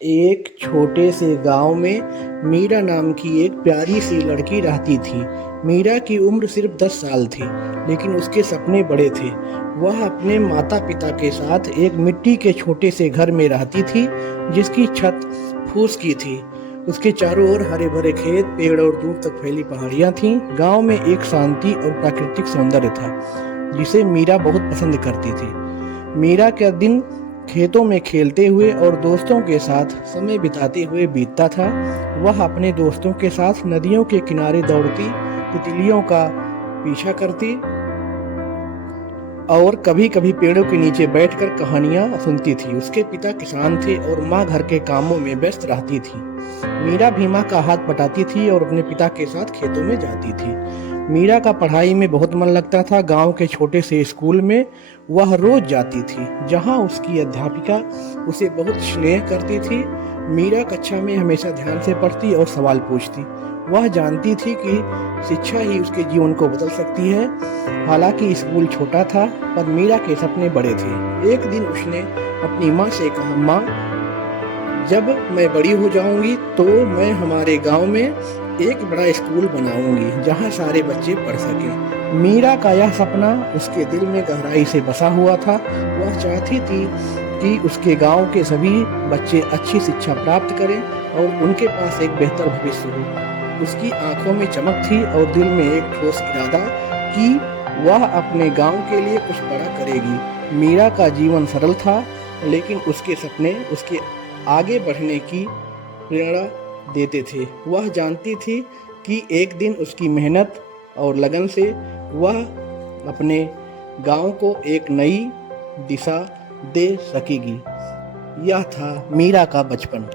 एक छोटे से गांव में मीरा नाम की एक प्यारी सी लड़की रहती थी। मीरा की उम्र सिर्फ 10 साल थी, लेकिन उसके सपने बड़े थे। वह अपने माता पिता के साथ एक मिट्टी के छोटे से घर में रहती थी, जिसकी छत फूस की थी। उसके चारों ओर हरे भरे खेत, पेड़ और दूर तक फैली पहाड़ियां थीं। गांव में एक शांति और प्राकृतिक सौंदर्य था, जिसे मीरा बहुत पसंद करती थी। मीरा का दिन खेतों में खेलते हुए और दोस्तों के साथ समय बिताते हुए बीतता था। वह अपने दोस्तों के साथ नदियों के किनारे दौड़ती, तितलियों का पीछा करती और कभी कभी पेड़ों के नीचे बैठकर कहानियां सुनती थी। उसके पिता किसान थे और माँ घर के कामों में व्यस्त रहती थी। मीरा भी माँ का हाथ बटाती थी और अपने पिता के साथ खेतों में जाती थी। मीरा का पढ़ाई में बहुत मन लगता था। गांव के छोटे से स्कूल में वह रोज जाती थी, जहां उसकी अध्यापिका उसे बहुत स्नेह करती थी। मीरा कक्षा में हमेशा ध्यान से पढ़ती और सवाल पूछती। वह जानती थी कि शिक्षा ही उसके जीवन को बदल सकती है। हालांकि स्कूल छोटा था, पर मीरा के सपने बड़े थे। एक दिन उसने अपनी माँ से कहा, माँ, जब मैं बड़ी हो जाऊंगी तो मैं हमारे गांव में एक बड़ा स्कूल बनाऊंगी, जहां सारे बच्चे पढ़ सकें। मीरा का यह सपना उसके दिल में गहराई से बसा हुआ था। वह चाहती थी कि उसके गांव के सभी बच्चे अच्छी शिक्षा प्राप्त करें और उनके पास एक बेहतर भविष्य हो। उसकी आंखों में चमक थी और दिल में एक ठोस इरादा कि वह अपने गांव के लिए कुछ बड़ा करेगी। मीरा का जीवन सरल था, लेकिन उसके सपने उसके आगे बढ़ने की प्रेरणा देते थे। वह जानती थी कि एक दिन उसकी मेहनत और लगन से वह अपने गांव को एक नई दिशा दे सकेगी। यह था मीरा का बचपन।